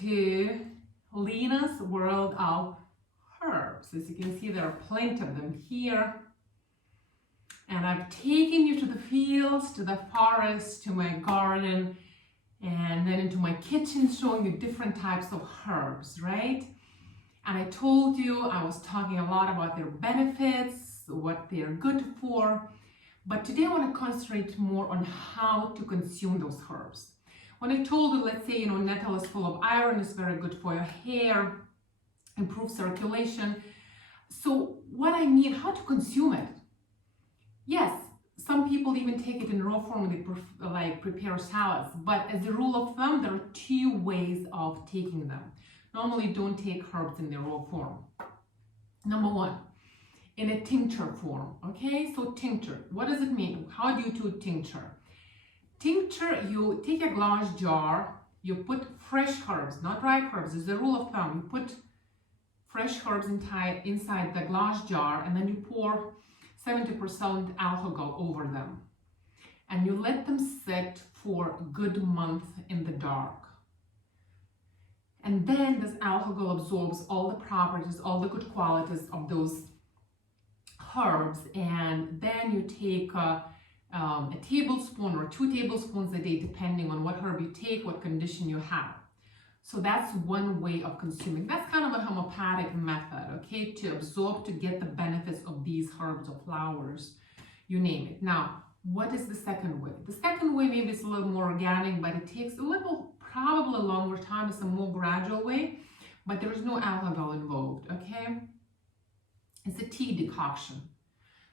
to Lina's World of Herbs. As you can see, there are plenty of them here. And I've taken you to the fields, to the forest, to my garden, and then into my kitchen, showing you different types of herbs, right? And I told you I was talking a lot about their benefits, what they're good for. But today I want to concentrate more on how to consume those herbs. When I told you, let's say, nettle is full of iron, it's very good for your hair, improves circulation. So what I mean, how to consume it? Yes, some people even take it in raw form, they prepare salads. But as a rule of thumb, there are two ways of taking them. Normally, don't take herbs in their raw form. Number one, in a tincture form, okay? So tincture, what does it mean? How do you do tincture? Tincture, you take a glass jar, you put fresh herbs, not dry herbs. As a rule of thumb, you put fresh herbs inside the glass jar, and then you pour 70% alcohol over them. And you let them sit for a good month in the dark. And then this alcohol absorbs all the properties, all the good qualities of those herbs. And then you take a tablespoon or 2 tablespoons a day, depending on what herb you take, what condition you have. So that's one way of consuming. That's kind of a homeopathic method, okay, to absorb, to get the benefits of these herbs or flowers, you name it. Now, what is the second way? The second way maybe it's a little more organic, but it takes a little, probably longer time. It's a more gradual way, but there is no alcohol involved, okay? It's a tea decoction.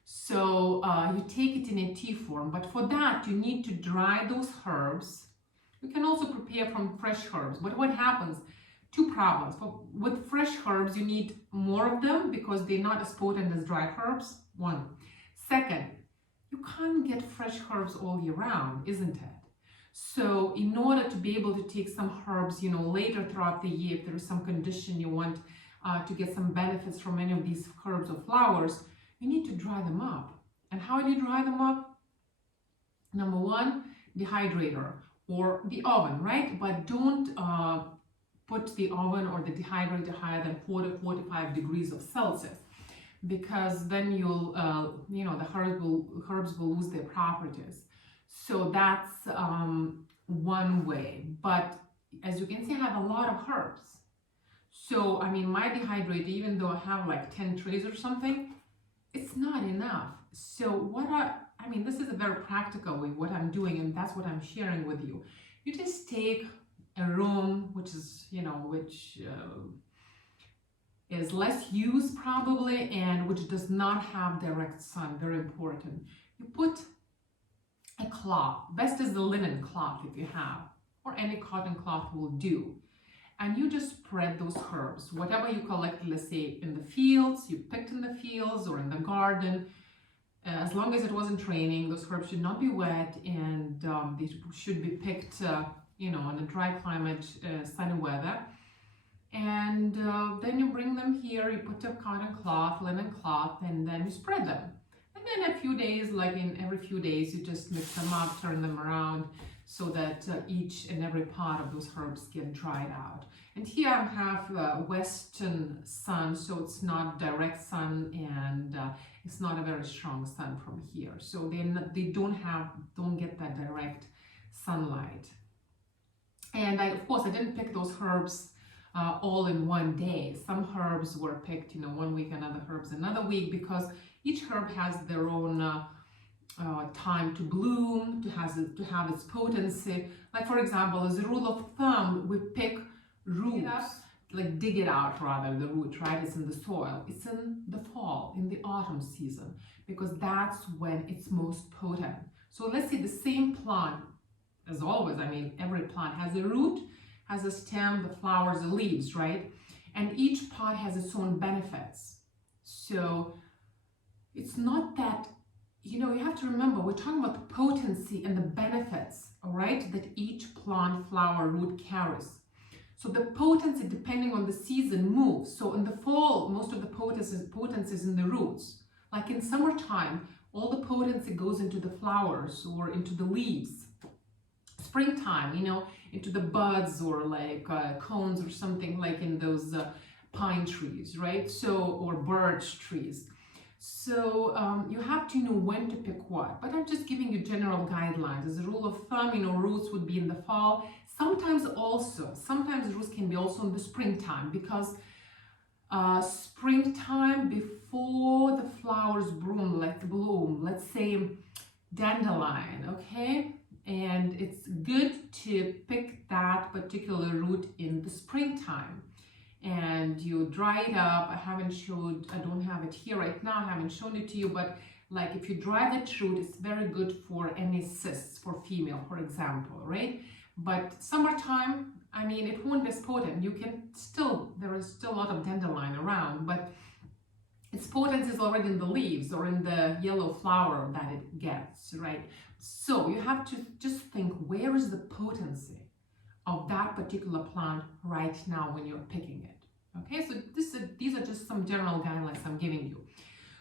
So you take it in a tea form, but for that you need to dry those herbs. You can also prepare from fresh herbs, but what happens? Two problems. With fresh herbs, you need more of them because they're not as potent as dry herbs, one. Second, you can't get fresh herbs all year round, isn't it? So in order to be able to take some herbs, later throughout the year, if there is some condition you want to get some benefits from any of these herbs or flowers, you need to dry them up. And how do you dry them up? Number one, dehydrator or the oven, right? But don't put the oven or the dehydrator higher than 45 degrees of Celsius, because then you'll, the herbs will lose their properties. So that's one way. But as you can see, I have a lot of herbs. So, my dehydrator, even though I have like 10 trays or something, it's not enough. So this is a very practical way, what I'm doing, and that's what I'm sharing with you. You just take a room, which is, is less used probably, and which does not have direct sun, very important. You put a cloth, best is the linen cloth if you have, or any cotton cloth will do. And you just spread those herbs, whatever you collected, let's say in the fields, you picked in the fields or in the garden. As long as it wasn't raining, those herbs should not be wet, and they should be picked, in a dry climate, sunny weather. And then you bring them here, you put a cotton cloth, linen cloth, and then you spread them. And then a few days, every few days, you just mix them up, turn them around, so that each and every part of those herbs get dried out. And here I have western sun, so it's not direct sun, and it's not a very strong sun from here. So they don't get that direct sunlight. And of course, I didn't pick those herbs all in one day. Some herbs were picked, 1 week, another herbs another week, because each herb has their own time to bloom, to have its potency. Like for example, as a rule of thumb, we pick roots, dig it out rather, the root, right? It's in the soil. It's in the fall, in the autumn season, because that's when it's most potent. So let's say the same plant, as always, every plant has a root, has a stem, the flowers, the leaves, right? And each part has its own benefits. So it's not that, you have to remember, we're talking about the potency and the benefits, all right, that each plant, flower, root carries. So the potency, depending on the season, moves. So in the fall, most of the potency is in the roots. Like in summertime, all the potency goes into the flowers or into the leaves. springtime, you know, into the buds or like cones or something like in those pine trees, right? So, or birch trees. So you have to know when to pick what, but I'm just giving you general guidelines. As a rule of thumb, you know, roots would be in the fall. Sometimes roots can be also in the springtime, because springtime before the flowers bloom, let's say dandelion, okay? And it's good to pick that particular root in the springtime. And you dry it up. I don't have it here right now, I haven't shown it to you, but like if you dry that root, it's very good for any cysts for female, for example, right? But summertime, I mean, it won't be as potent. There is still a lot of dandelion around, but its potency is already in the leaves or in the yellow flower that it gets, right? So you have to just think, where is the potency of that particular plant right now when you're picking it? Okay, so these are just some general guidelines I'm giving you.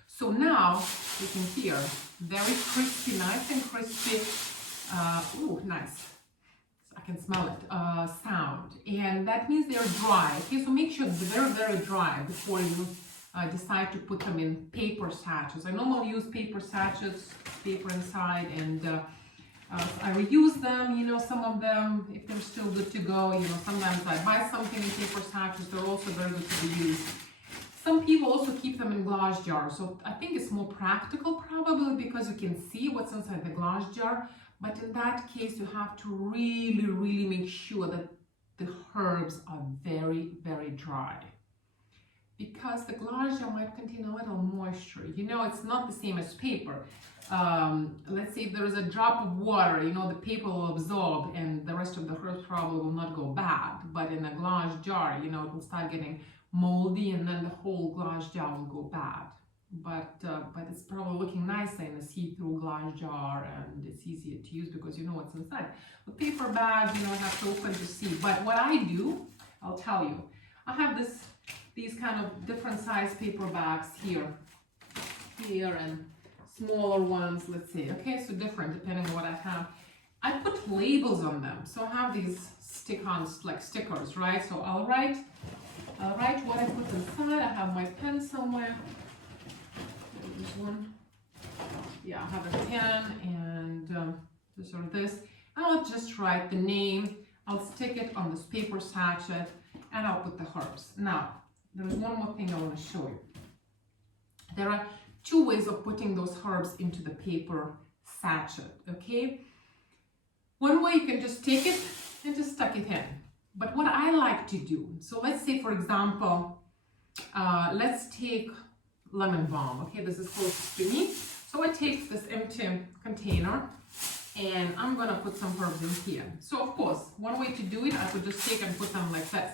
So now you can hear very crispy, nice and crispy, ooh, nice, I can smell it, sound. And that means they're dry. Okay, so make sure they're very dry before you decide to put them in paper sachets. I normally use paper sachets, paper inside, and I reuse them, you know, some of them, if they're still good to go. You know, sometimes I buy something in paper sachets, they're also very good to be used. Some people also keep them in glass jars, so I think it's more practical probably because you can see what's inside the glass jar. But in that case, you have to really make sure that the herbs are very, very dry, because the glass jar might contain a little moisture. You know, it's not the same as paper. Let's say if there is a drop of water, you know, the paper will absorb and the rest of the herbs probably will not go bad. But in a glass jar, you know, it will start getting moldy and then the whole glass jar will go bad. But it's probably looking nicer in a see-through glass jar, and it's easier to use because you know what's inside. With paper bags, you know, I have to open to see. But what I do, I'll tell you, I have these kind of different size paper bags here, and smaller ones, let's say. Okay, so different depending on what I have. I put labels on them, so I have these stick-ons, like stickers, right? So I'll write what I put inside. I have my pen somewhere. There's one. Yeah, I have a pen and this or this. I'll just write the name. I'll stick it on this paper sachet, and I'll put the herbs. Now, there's one more thing I want to show you. There are two ways of putting those herbs into the paper sachet, okay? One way, you can just take it and just stuck it in. But what I like to do, so let's say, for example, let's take lemon balm, okay? This is closest to me. So I take this empty container and I'm gonna put some herbs in here. So of course, one way to do it, I could just take and put them like this.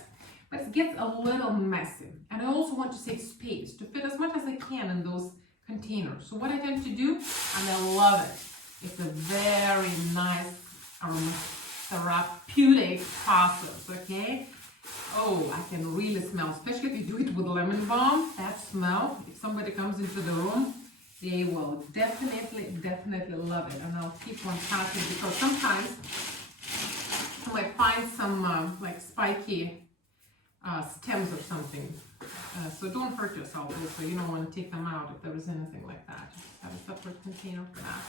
But it gets a little messy. And I also want to save space to fit as much as I can in those containers. So what I tend to do, and I love it, it's a very nice therapeutic process, okay? Oh, I can really smell, especially if you do it with lemon balm, that smell, if somebody comes into the room, they will definitely love it. And I'll keep one passing because sometimes you might find some like spiky stems or something. So don't hurt yourself also. You don't want to take them out if there is anything like that. Just have a separate container for that.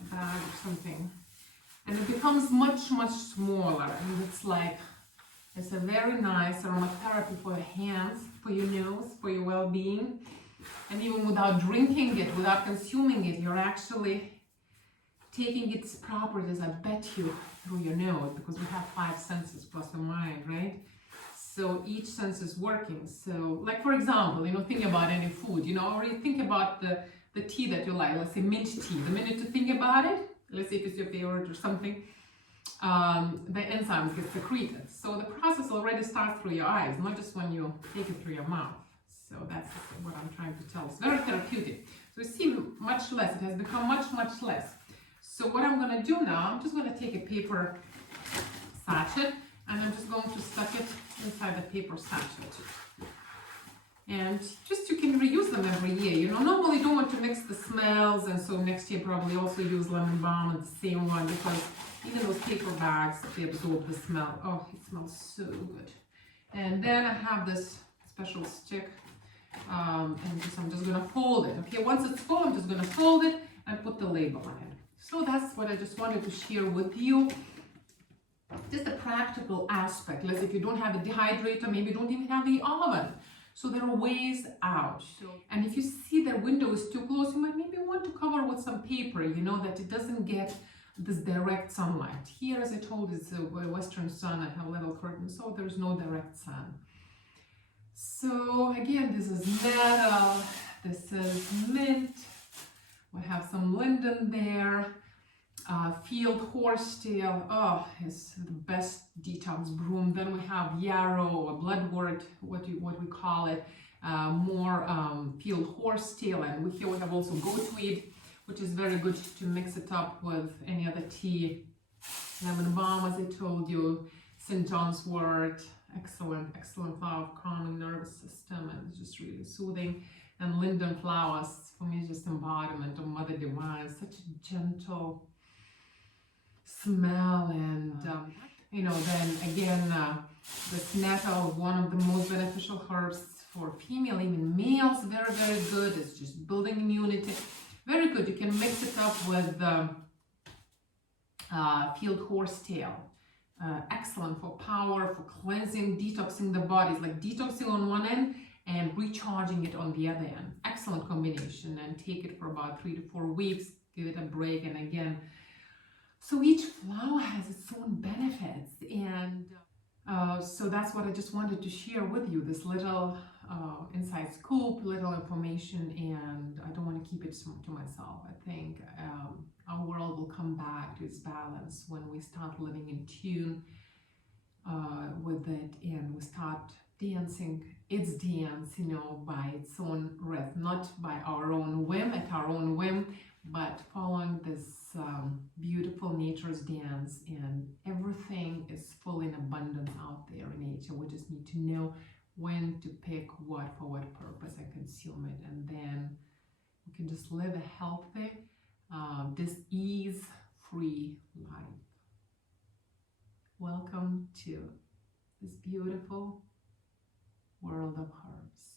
A bag or something. And it becomes much smaller. And it's a very nice aromatherapy for your hands, for your nose, for your well-being. And even without drinking it, without consuming it, you're actually taking its properties, I bet you, through your nose, because we have 5 senses plus the mind, right? So each sense is working. So, like for example, you know, think about any food, you know, or you think about the tea that you like, let's say mint tea. The minute you think about it, let's say if it's your favorite or something, the enzymes get secreted. So the process already starts through your eyes, not just when you take it through your mouth. So that's what I'm trying to tell. It's very therapeutic. So you see much less. It has become much less. So what I'm going to do now, I'm just going to take a paper sachet and I'm just going to stuck it inside the paper sachet. And just you can reuse them every year. You know, normally you don't want to mix the smells, and so next year probably also use lemon balm and the same one, because Even those paper bags, they absorb the smell. Oh, it smells so good. And then I have this special stick, and I'm just gonna fold it. Okay, once it's full, I'm just gonna fold it and put the label on it. So that's what I just wanted to share with you. Just a practical aspect. Like if you don't have a dehydrator, maybe you don't even have the oven. So there are ways out. And if you see the window is too close, you might maybe want to cover with some paper, you know, that it doesn't get this direct sunlight. Here, as I told you, it's a western sun. I have a little curtain, so there's no direct sun. So again, this is nettle, this is mint, we have some linden there, field horsetail, oh, it's the best detox broom. Then we have yarrow or bloodwort, what we call it, more field horsetail, and here we have also goatweed, which is very good to mix it up with any other tea. Lemon balm, as I told you, St. John's wort, excellent flower of calming nervous system, and it's just really soothing. And linden flowers, for me, is just embodiment of Mother Divine, such a gentle smell. And you know, then again, this nettle, one of the most beneficial herbs for female, even males, very good. It's just building immunity, very good. You can mix it up with field horsetail. Excellent for power, for cleansing, detoxing the body. It's like detoxing on one end and recharging it on the other end. Excellent combination, and take it for about 3 to 4 weeks. Give it a break, and again, so each flower has its own benefits, and so that's what I just wanted to share with you, this little inside scoop, little information, and I don't want to keep it to myself. I think our world will come back to its balance when we start living in tune with it, and we start dancing its dance, you know, by its own rhythm, not by our own whim, at our own whim, but following this beautiful nature's dance. And everything is full in abundance out there in nature. We just need to know when to pick what for what purpose and consume it, and then we can just live a healthy, disease-free life. Welcome to this beautiful world of herbs.